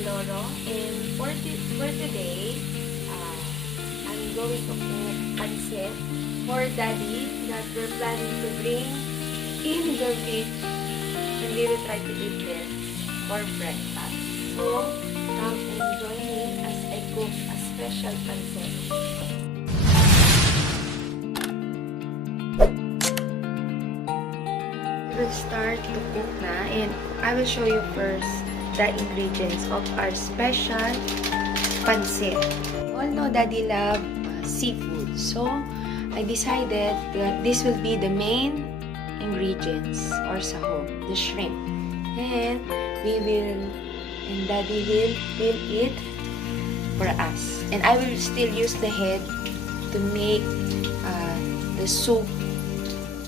Loro, and for today, I'm going to cook pansit for Daddy that we're planning to bring in the beach, and we will try to eat this for breakfast. So, come and join me as I cook a special pansit. We will start to cook na, and I will show you first the ingredients of our special pansit. All know Daddy love seafood, so I decided that this will be the main ingredients or sahog, the shrimp, and Daddy will eat for us, and I will still use the head to make the soup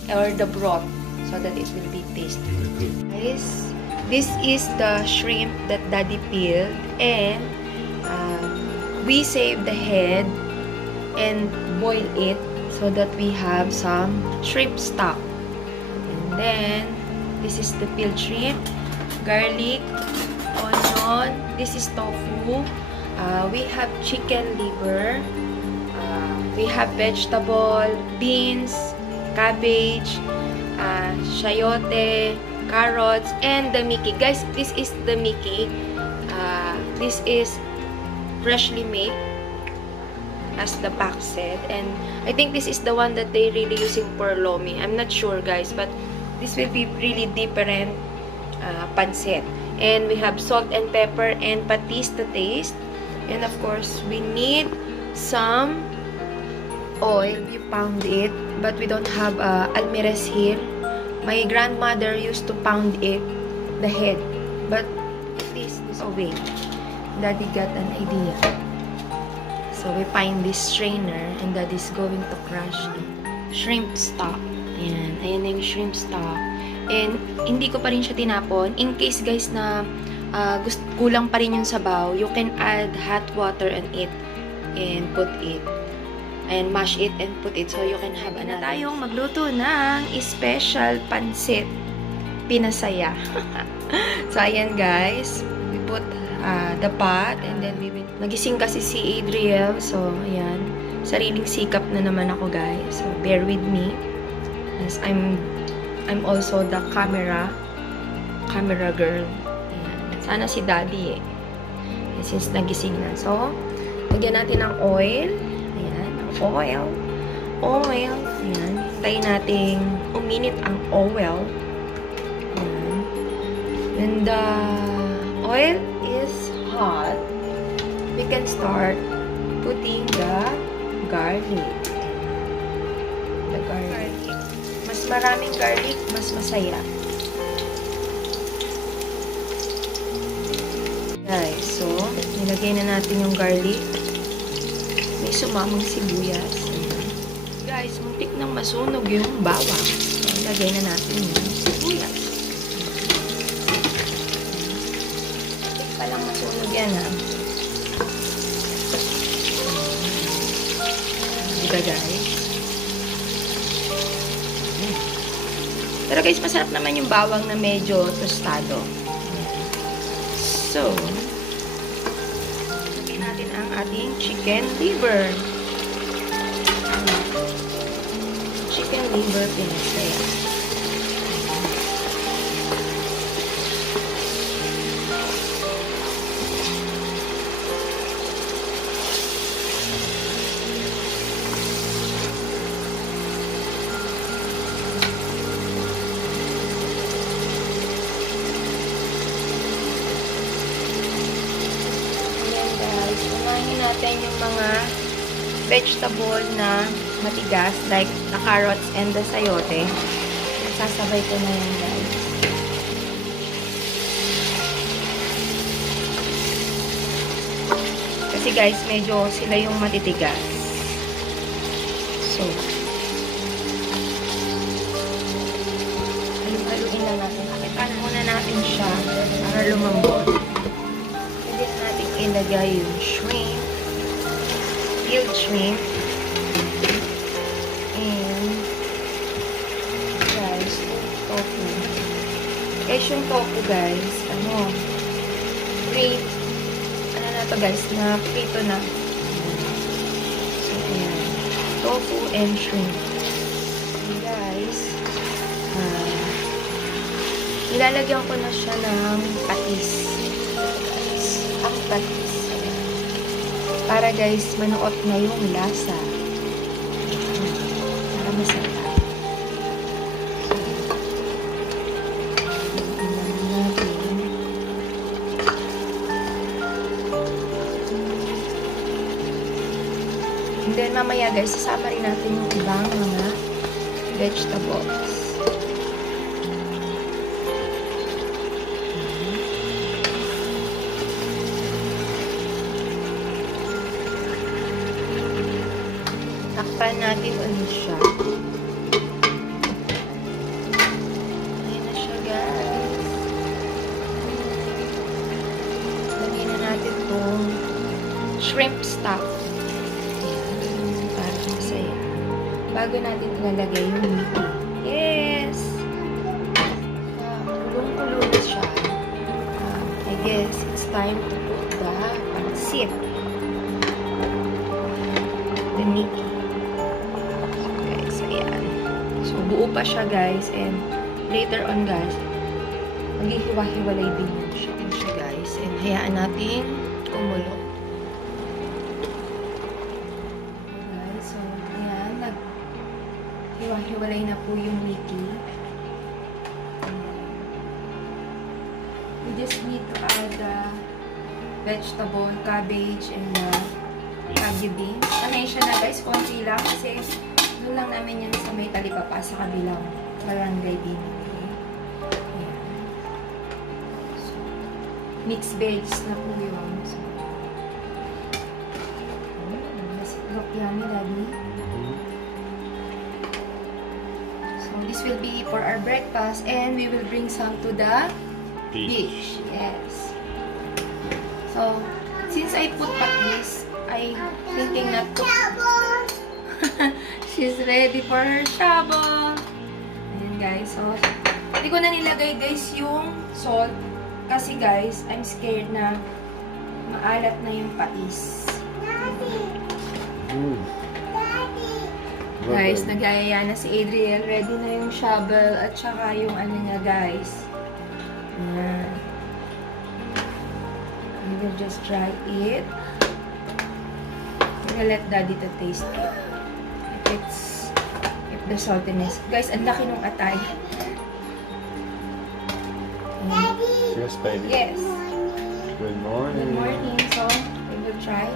or the broth so that it will be tasty. Guys, this is the shrimp that Daddy peeled, and we save the head and boil it so that we have some shrimp stock. And then this is the peeled shrimp, garlic, onion, this is tofu, we have chicken liver, we have vegetable, beans, cabbage, shayote, carrots, and the Miki. Guys, this is the Miki. This is freshly made, as the pack said, and I think this is the one that they really using for lomi. I'm not sure, guys, but this will be really different pancit. And we have salt and pepper and patis to taste, and of course we need some oil. We pound it, but we don't have almirez here. My grandmother used to pound it, the head, but this way. Daddy got an idea. So we find this strainer, and Daddy's going to crush the shrimp stock. Ayan, ayan yung shrimp stock. And hindi ko pa rin siya tinapon. In case guys na kulang pa rin yung sabaw, you can add hot water on it and put it. And mash it and put it so you can have another. Na tayong magluto ng special pansit pinasaya. So ayan guys, we put the pot, and then we will nagising kasi si Adriel, so ayan, sariling sikap na naman ako guys, so bear with me as I'm also the camera girl. Ayan. Sana si Daddy since nagising na. So lagyan natin ng oil. Oil. Ayan. Hintayin natin uminit ang oil. Ayan. When the oil is hot, we can start putting the garlic. The garlic. Mas maraming garlic, mas masaya. Guys, so nilagay na natin yung garlic. May sumamang sibuyas. Guys, muntik nang masunog yung bawang. So, lagay na natin yung sibuyas. Muntik pa lang masunog yan, ha. Diba, guys? Pero guys, masarap naman yung bawang na medyo tostado. So, natin ang ating chicken liver. Chicken liver pinasaya. Unahin natin yung mga vegetable na matigas, like the carrots and the sayote. Sasabay ko na yan, guys. Kasi guys, medyo sila yung matitigas. So, haluin lang natin. Akipan muna natin siya para lumambot. Pwede natin ilagay yung shrimp, peeled shrimp, and guys, tofu. Guys, yung tofu guys, green to guys, na prito na. So, ayan. Tofu and shrimp. Okay, guys. Nilalagyan ko na siya ng patis. Ang patis. Para guys, manuot na yung lasa. Para masarap. And then, mamaya guys, sasama rin natin yung ibang mga vegetables. Takpan natin ulit siya. Ayan na siya, guys. Lagyan na natin itong shrimp stock. Bago natin ilalagay yung Miki. Yes! Kulong-kulong siya. I guess it's time to put the pansit. The Miki. Guys, ayan. So, buo pa siya, guys. And later on, guys, maghihiwa-hiwalay din siya, guys. And hayaan natin kumulo. Hiwa-hiwalay na po yung Miki. We just need to add the vegetable, cabbage, and bagu beans. Pasensya na guys, konti lang kasi doon lang namin yan sa may talipapa sa kabilang barangay din. Ayan. So, mixed veg na po yun. So, look yummy, Daddy. This will be for our breakfast, and we will bring some to the beach. Yes. So, since I put patis, I'm thinking not to. She's ready for her shovel. Ayan guys. So, hindi ko na nilagay guys yung salt. Kasi guys, I'm scared na maalat na yung patis. Guys, nagyayaya na si Adriel. Ready na yung shovel at saka yung ano niya, guys. Ayan. We will just try it. I'm gonna let Daddy to taste it. If the saltiness. Guys, ang laki nung atay. Daddy! Yes, baby. Yes. Good morning. Good morning. So, we will try.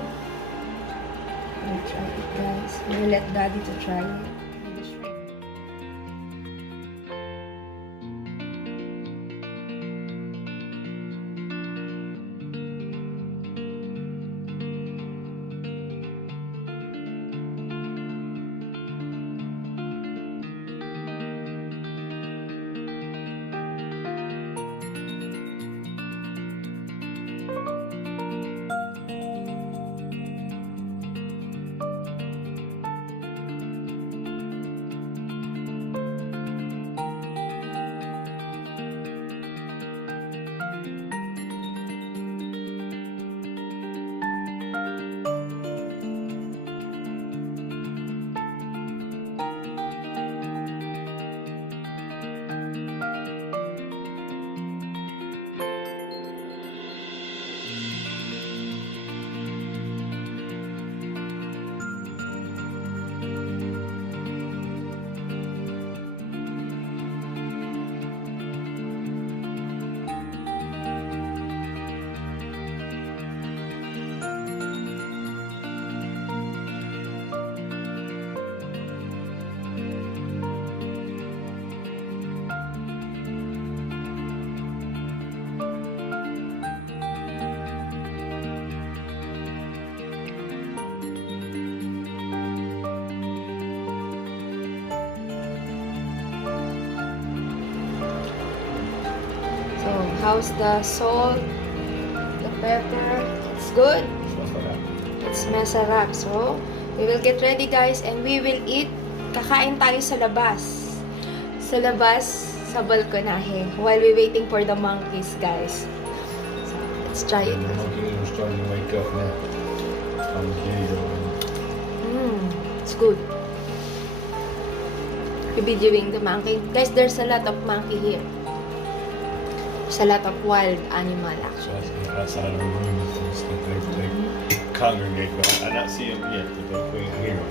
We'll try it, guys. We'll let Daddy to try it. With the shrimp. How's the salt, the pepper? It's good. It's masarap. So, we will get ready guys and we will eat. Kakain tayo sa labas. Sa labas, sa balkonahe. While we waiting for the monkeys guys. So, Let's try it. The monkey was starting to wake up now. On the video. It's good. Videoing the monkey. Guys, there's a lot of monkey here. There's a lot of wild animal actually. Outside of the room, they congregate, but I not see them yet. But we hear them.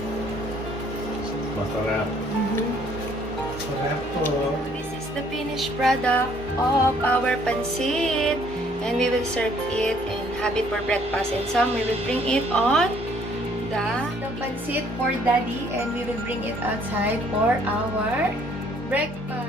This is the finished product of our pansit, and we will serve it and have it for breakfast, and some we will bring it on the pansit for daddy, and we will bring it outside for our breakfast.